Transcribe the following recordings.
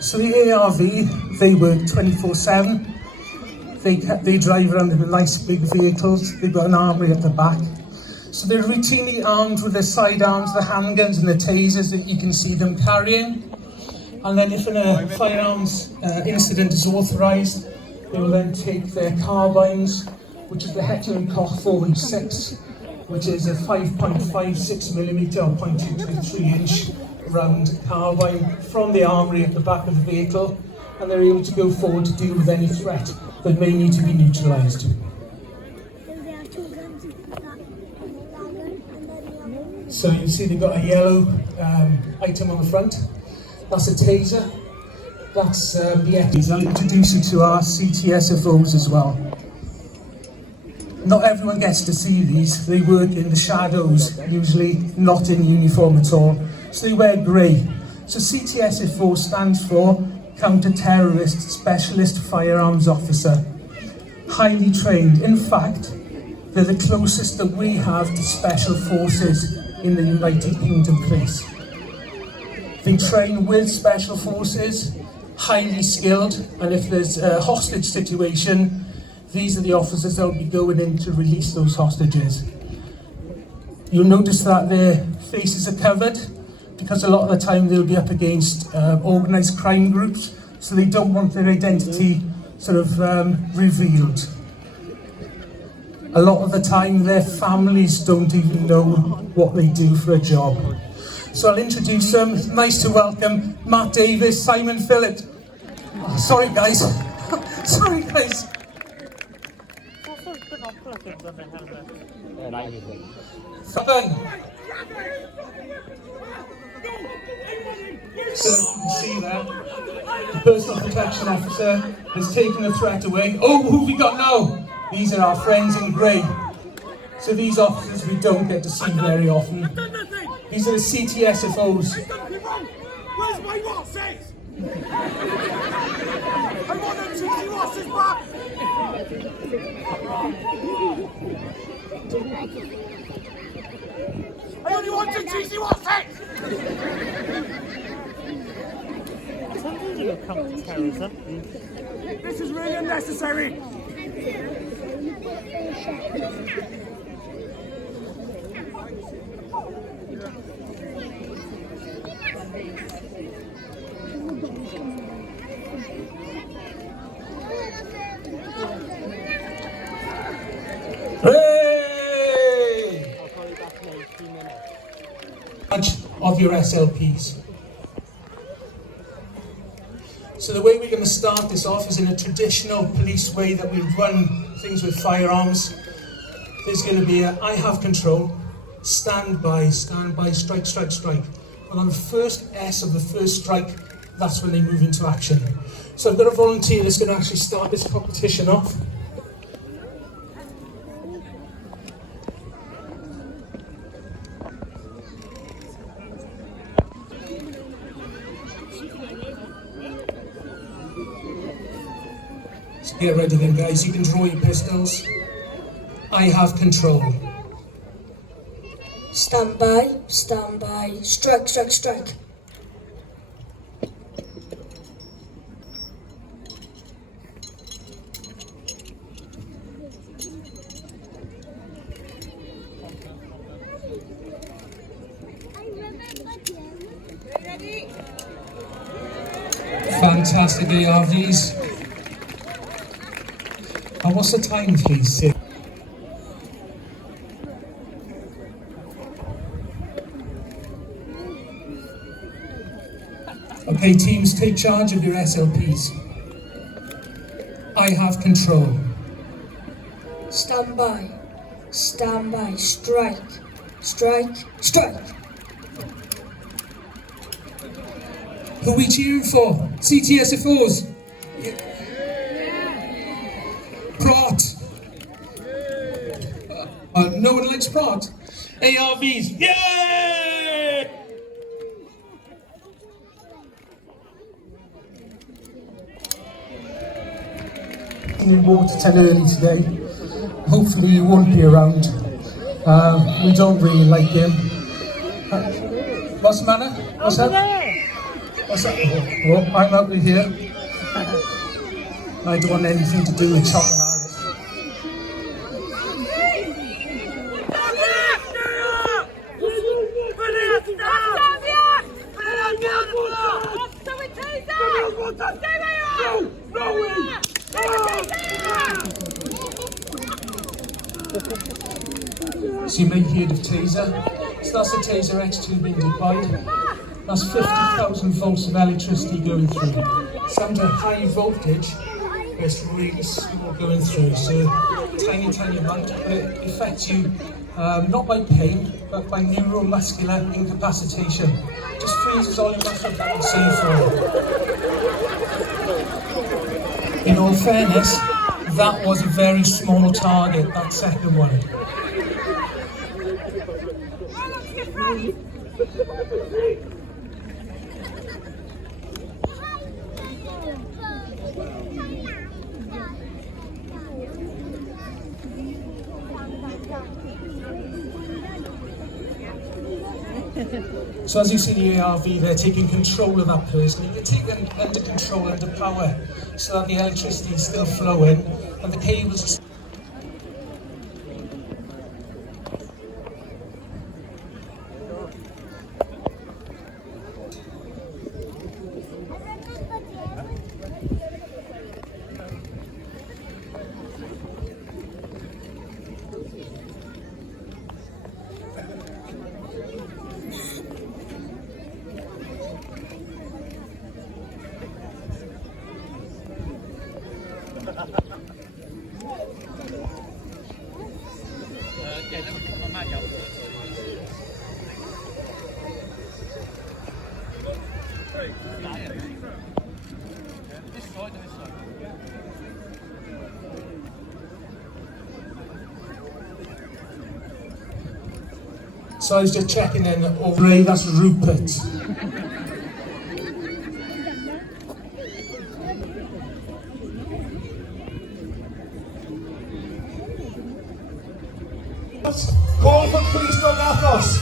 So the ARV, they work 24/7. They drive around in nice big vehicles. They've got an armoury at the back. So they're routinely armed with their sidearms, the handguns and the tasers that you can see them carrying. And then if a firearms incident is authorised, they will then take their carbines, which is the Heckler & Koch 4.6, which is a 5.56mm or 0.223-inch round carbine from the armoury at the back of the vehicle, and they're able to go forward to deal with any threat that may need to be neutralised. So you see they've got a yellow item on the front. That's a taser. That's the I'll introduce you to our CTSFOs as well. Not everyone gets to see these. They work in the shadows, usually not in uniform at all. So they wear grey. So CTSFO stands for Counter-Terrorist Specialist Firearms Officer. Highly trained. In fact, they're the closest that we have to special forces in the United Kingdom police. They train with special forces, highly skilled, and if there's a hostage situation, these are the officers that will be going in to release those hostages. You'll notice that their faces are covered because a lot of the time they'll be up against organised crime groups, so they don't want their identity sort of revealed. A lot of the time their families don't even know what they do for a job. So I'll introduce them. It's nice to welcome Matt Davis, Simon Phillips. Oh, sorry guys. Sorry guys. Seven. So you can see that the personal protection officer has taken the threat away. Oh, who have we got now? These are our friends in grey. So these officers we don't get to see very often. These are the CTSFOs. Where's my Watsons? I want them cheesy Watsons back! I only want two cheesy Watsons! Sometimes you come to terrorism. This is really unnecessary! Hey! Of your SLPs. So the way we're going to start this off is in a traditional police way that we run things with firearms. There's going to be a I have control, stand by, strike, strike, strike. And on the first S of the first strike, that's when they move into action. So I've got a volunteer that's going to actually start this competition off. So get ready then guys, you can draw your pistols. I have control. Stand by, strike, strike, strike. Fantastic ARVs. And what's the time, please? Okay, teams, take charge of your SLPs. I have control. Stand by, strike, strike, strike. Who are we cheering for? CTSFOs? Prot. No one likes Prot. ARVs. Yay! In Waterton early today. Hopefully you won't be around. We don't really like him. What's the matter? What's that? What's that? Oh, I'm out of here. I don't want anything to do with Chocolate Harris. So you may have heard of Taser. So that's a Taser X2 being deployed. That's 50,000 volts of electricity going through. Sounds a high voltage, but it's really slow going through. So tiny amount, but it affects you not by pain, but by neuromuscular incapacitation. Just freezes all your muscles that would say for. In all fairness, that was a very small target, that second one. So as you see the ARV, they're taking control of that person. You can take them under control, under power, so that the electricity is still flowing and the cables. So I was just checking in over here, that's Rupert. Call for police dog Athos.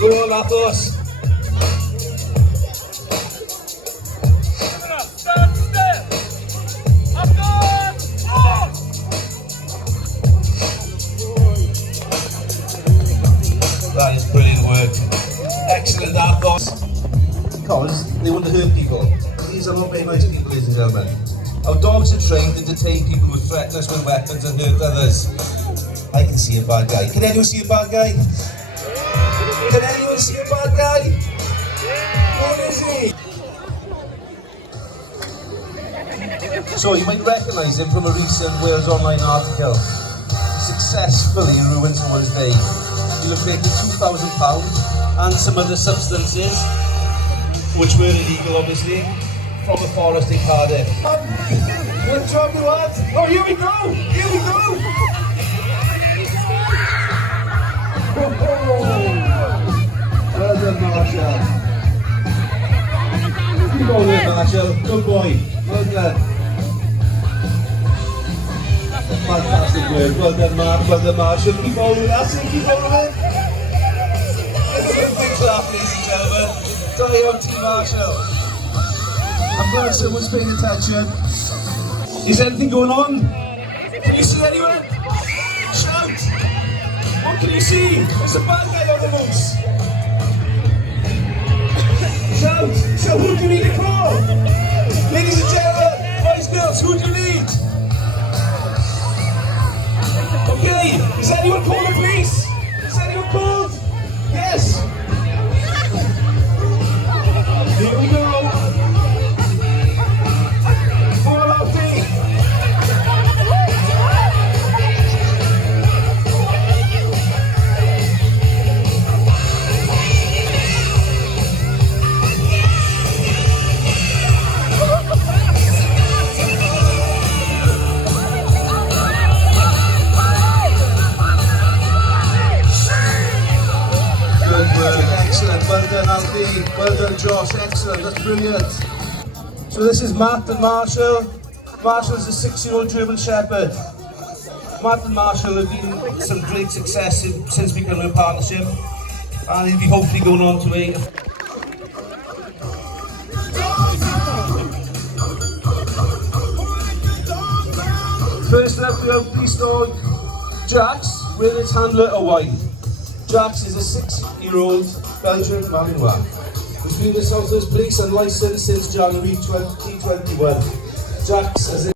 Go on, Athos. That is brilliant work. Excellent, Athos. Because they want to hurt people. These are not very nice people, ladies and gentlemen. Our dogs are trained to detain people who threaten us with weapons and hurt others. I can see a bad guy. Can anyone see a bad guy? Can anyone see a bad guy? Where is he? So you might recognise him from a recent Wales Online article. He successfully ruined someone's day. He located £2,000 and some other substances, which were illegal obviously, from a forest in Cardiff. Good job you had! Oh, here we go! Here we go! Well done, Marshall. Keep on there, Marshall. Good boy. Well done. Fantastic work. Well done, Mark. Well done, Marshall. Keep on with that. Keep on with it. Let's give a big clap, ladies and gentlemen. Die on Team Marshall. I'm glad someone's paying attention. Is anything going on? Can you see anyone? Shout! What can you see? There's a bad guy on the loose. Shout! So who do you need to call? Ladies and gentlemen, boys, girls, who do you need? Okay, is anyone called the police? Is anyone called? Yes! Here we go! All out there! Well done, Alfie. Well done, Josh. Excellent. That's brilliant. So this is Matt and Marshall. Marshall's a 6-year-old German Shepherd. Matt and Marshall have been some great success since becoming a partnership, and he'll be hopefully going on to a. First up, we have police dog Jax with his handler Owain. Jax is a 6-year-old Belgian Malinois who's been with the South Wales Police and licensed since January 2021. Jax has